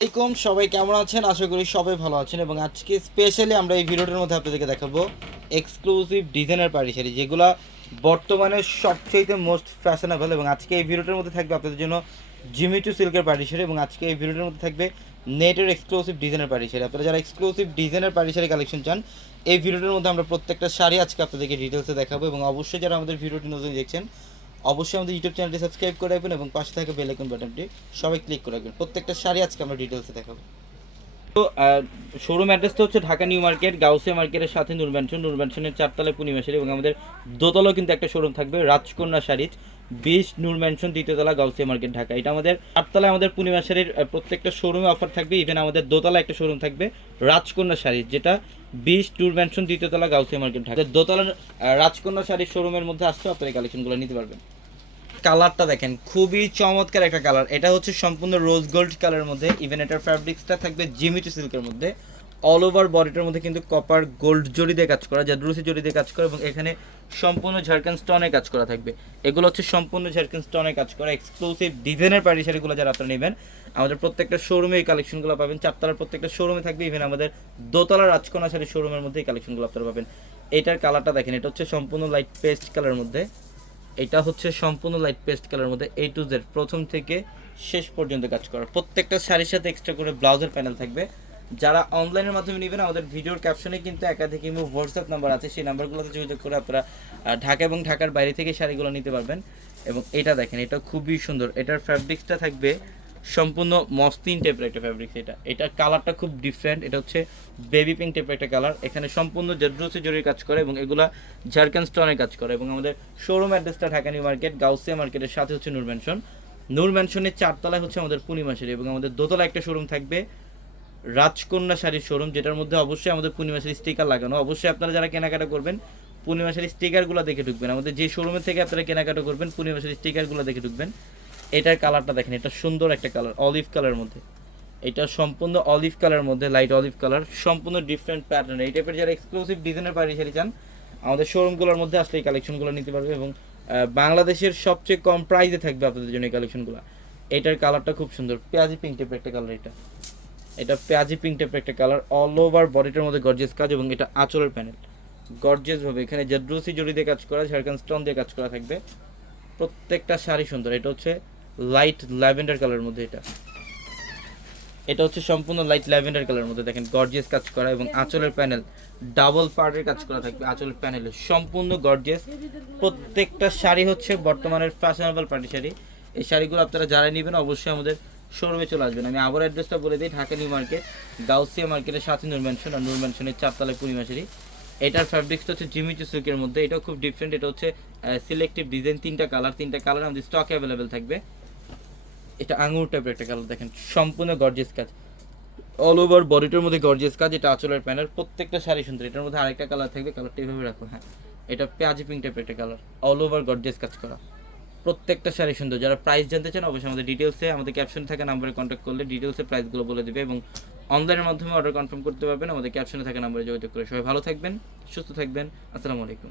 আসসালামাইকুম, সবাই কেমন আছেন? আশা করি সবাই ভালো আছেন। এবং আজকে স্পেশালি আমরা এই ভিডিওটার মধ্যে আপনাদেরকে দেখাবো এক্সক্লুসিভ ডিজাইনার পার্টি শাড়ি, যেগুলো বর্তমানে সবচেয়ে মোস্ট ফ্যাশনেবল। এবং আজকে এই ভিডিওটার মধ্যে থাকবে আপনাদের জন্য জিমিচু সিল্কের পার্টি শাড়ি, এবং আজকে এই ভিডিওটার মধ্যে থাকবে নেটের এক্সক্লুসিভ ডিজাইনার পার্টি শাড়ি। আপনারা যারা exclusive designer party sari collection চান, এই ভিডিওটার মধ্যে আমরা প্রত্যেকটা শাড়ি আজকে আপনাদেরকে ডিটেলসে দেখাবো। এবং অবশ্যই যারা আমাদের ভিডিওটি নতুন দেখছেন, অবশ্যই আমাদের ইউটিউব চ্যানেলটি সাবস্ক্রাইব করে রাখবেন এবং পাশে থাকা বেল আইকন বাটনটি সবাই ক্লিক করে রাখবেন। প্রত্যেকটা শাড়ি আজকে আমরা ডিটেলসে দেখাবো। তো শোরুম অ্যাড্রেসটা হচ্ছে ঢাকা নিউ মার্কেট, গাউসিয়া মার্কেটের সাথে নূর ম্যানশনের 4তলায় পূর্ণিমা শাড়ি, এবং আমাদের দোতলাও কিন্তু একটা শোরুম থাকবে রাজকন্যা শাড়িজ 20 নূর ম্যানশন, 2তলা, গাউসিয়া মার্কেট, ঢাকা। এটা আমাদের 8তলায় আমাদের পূর্ণিমা শাড়ির প্রত্যেকটা শোরুমে অফার থাকবে। ইভেন আমাদের দোতলায় একটা শোরুম থাকবে রাজকন্যা শাড়িজ, যেটা 20 নূর ম্যানশন, 2তলা, গাউসিয়া মার্কেট, ঢাকা। দোতলার রাজকন্যা শাড়ির শোরুমের মধ্যে আসতে আপনারা এই কালেকশনগুলো নিতে পারবেন। কালারটা দেখেন, খুবই চমৎকার একটা কালার। এটা হচ্ছে সম্পূর্ণ রোজ গোল্ড কালারের মধ্যে। ইভেন এটার ফ্যাব্রিক্সটা থাকবে জিমিচু সিল্কের মধ্যে। অল ওভার বডিটার মধ্যে কিন্তু কপার গোল্ড জরি দিয়ে কাজ করা, জাদরুসি জরি দিয়ে কাজ করা, এবং এখানে সম্পূর্ণ ঝাড়খান স্টোনে কাজ করা থাকবে। এগুলো হচ্ছে সম্পূর্ণ ঝাড়খান স্টোনে কাজ করা এক্সক্লুসিভ ডিজাইনের পার্টি শাড়িগুলো যারা আপনারা নেবেন, আমাদের প্রত্যেকটা শোরুমে এই কালেকশনগুলো পাবেন। 4তলার প্রত্যেকটা শোরুমে থাকবে। ইভেন আমাদের দোতলার রাজকন্যা শাড়ির শোরুমের মধ্যে এই কালেকশনগুলো আপনারা পাবেন। এটার কালারটা দেখেন, এটা হচ্ছে সম্পূর্ণ লাইট পেস্ট কালারের মধ্যে। এটা হচ্ছে সম্পূর্ণ লাইট পেস্ট কালারের মধ্যে A to Z প্রথম থেকে শেষ পর্যন্ত কাজ করা। প্রত্যেকটা শাড়ির সাথে এক্সট্রা করে ব্লাউজের প্যানেল থাকবে। যারা অনলাইনের মাধ্যমে নেবেন, আমাদের ভিডিওর ক্যাপশনে কিন্তু একাধিক ইমো হোয়াটসঅ্যাপ নাম্বার আছে, সেই নাম্বারগুলোতে যোগাযোগ করে আপনারা ঢাকা এবং ঢাকার বাইরে থেকে শাড়িগুলো নিতে পারবেন। এবং এটা দেখেন, এটা খুবই সুন্দর। এটার ফ্যাব্রিক্সটা থাকবে সম্পূর্ণ মসলিন টাইপের একটা ফ্যাব্রিক্স। এটার কালারটা খুব ডিফারেন্ট। এটা হচ্ছে বেবি পিঙ্ক টাইপের একটা কালার। এখানে সম্পূর্ণ জারদৌসি জরির কাজ করে এবং এগুলা ঝাড়খান স্টোনের কাজ করে। এবং আমাদের শোরুম অ্যাড্রেসটা ঢাকা নিউ মার্কেট, গাউসিয়া মার্কেটের সাথে হচ্ছে নূর ম্যানশনের 4তলায় হচ্ছে আমাদের পূর্ণিমা শাড়ি, এবং আমাদের দোতলায় একটা শোরুম থাকবে রাজকন্যা শাড়ির শোরুম, যেটার মধ্যে অবশ্যই আমাদের পূর্ণিমা শাড়ির স্টিকার লাগানো। অবশ্যই আপনারা যারা কেনাকাটা করবেন, পূর্ণিমা শাড়ির স্টিকারগুলো দেখে ঢুকবেন। আমাদের যে শোরুমের থেকে আপনারা কেনাকাটা করবেন, পূর্ণিমা শাড়ির স্টিকারগুলো দেখে ঢুকবেন। এটার কালারটা দেখেন, এটা সুন্দর একটা কালার, অলিভ কালারের মধ্যে। এটা সম্পূর্ণ অলিভ কালারের মধ্যে, লাইট অলিভ কালার, সম্পূর্ণ ডিফারেন্ট প্যাটার্ন। এই টাইপের যারা এক্সক্লুসিভ ডিজাইনের পাড়ি শাড়ি চান, আমাদের শোরুমগুলোর মধ্যে আসলে এই কালেকশনগুলো নিতে পারবে। এবং বাংলাদেশের সবচেয়ে কম প্রাইসে থাকবে আপনাদের জন্য এই কালেকশনগুলো। এটার কালারটা খুব সুন্দর, পেঁয়াজি পিঙ্ক টাইপের একটা কালার। এটা পেঁয়াজি পিঙ্ক টাইপের একটা কালার। অল ওভার বডিটার মধ্যে গর্জিয়াস কাজ, এবং এটা আঁচলের প্যানেল গর্জিয়াস ভাবে এখানে জাদরুসি জড়ি দিয়ে কাজ করা, ঝাড়খান স্টোন দিয়ে কাজ করা থাকবে। প্রত্যেকটা শাড়ি সুন্দর। এটা হচ্ছে লাইট ল্যাভেন্ডার কালারের মধ্যে। এটা হচ্ছে সম্পূর্ণ লাইট ল্যাভেন্ডার কালারের মধ্যে। দেখেন গর্জিয়াস কাজ করা, এবং আঁচলের প্যানেল ডাবল পার্টের কাজ করা থাকবে। আঁচলের প্যানেলে সম্পূর্ণ গর্জিয়াস। প্রত্যেকটা শাড়ি হচ্ছে বর্তমানের ফ্যাশনেবল পার্টি শাড়ি। এই শাড়িগুলো আপনারা যারা নেবেন, অবশ্যই আমাদের শোরুমে চলে আসবেন। আমি আবার অ্যাড্রেসটা বলে দিই, ঢাকা নিউ মার্কেট, গাউসিয়া মার্কেটের সাথে নূর ম্যানশন, আর নূর ম্যানশনের 4তলায় পূর্ণিমা শাড়ি। এটার ফ্যাব্রিক্সটা হচ্ছে জিমিচু সিল্কের মধ্যে। এটাও খুব ডিফারেন্ট। এটা হচ্ছে সিলেক্টিভ ডিজাইন, তিনটা কালার আমাদের স্টকে অ্যাভেলেবেল থাকবে। এটা আঙুর টাইপের একটা কালার, দেখেন সম্পূর্ণ গর্জিয়াস কাজ, অল ওভার বডিটার মধ্যে গর্জিয়াস কাজ। এটা আঁচলের প্যানেল, প্রত্যেকটা শাড়ি সুন্দর। এটার মধ্যে আরেকটা কালার থাকবে, কালারটা এইভাবে রাখো। হ্যাঁ, এটা পেঁয়াজি পিঙ্ক টাইপের একটা কালার, অল ওভার গর্জিয়াস কাজ করা। প্রত্যেকটা শাড়ি সুন্দর। যারা প্রাইস জানতে চান, অবশ্যই আমাদের ডিটেলসে, আমাদের ক্যাপশনে থাকা নাম্বারে কন্ট্যাক্ট করলে ডিটেলসে প্রাইসগুলো বলে দেবে, এবং অনলাইনের মাধ্যমে অর্ডার কনফার্ম করতে পারবেন আমাদের ক্যাপশনে থাকা নাম্বারে যোগাযোগ করে। সবাই ভালো থাকবেন, সুস্থ থাকবেন। আসসালামু আলাইকুম।